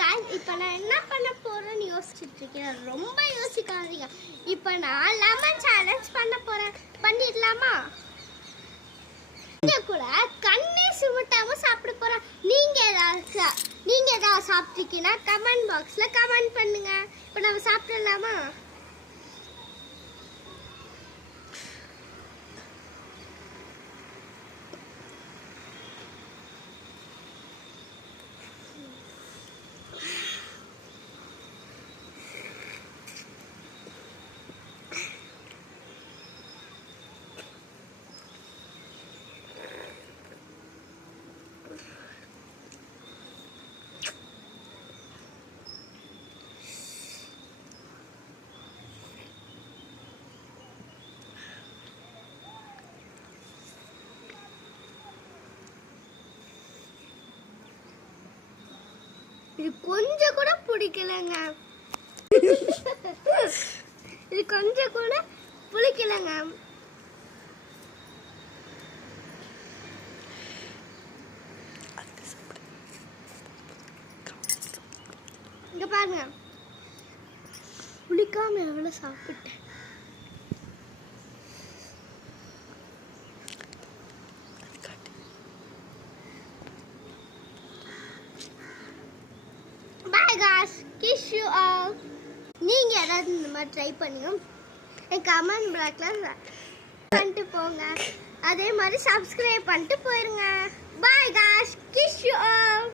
guys, இப்போ நான் என்ன பண்ண போறேன்னு யோசிச்சிட்டு இருக்கேன். ரொம்ப யோசிக்காதீங்க. இப்போ நான் லெமன் சேலஞ்ச் பண்ண போறேன். பண்ணிடலாமா? நான் கூட கண்ணே சுமட்டாம சாப்பிட போறேன். நீங்க ஏதாவது சாப்பிட்டீங்கன்னா கமெண்ட் பாக்ஸ்ல கமெண்ட் பண்ணுங்க. இப்போ நம்ம சாப்பிடலாமா? இது கொஞ்சம் கூட பிடிக்கலங்க. இது கொஞ்சம் கூட பிடிக்கலங்க. இங்க பாருங்க, புளிக்காம எவ்வளவு சாப்பிட்டேன். Bye guys, kiss you all. நீங்க ஏதாவது இந்த மாதிரி ட்ரை பண்ணுங்க. என் கமெண்ட் பாக்ஸ்ல பண்ணிட்டு போங்க. அதே மாதிரி சப்ஸ்கிரைப் பண்ணிட்டு போயிருங்க. Bye guys, kiss you all.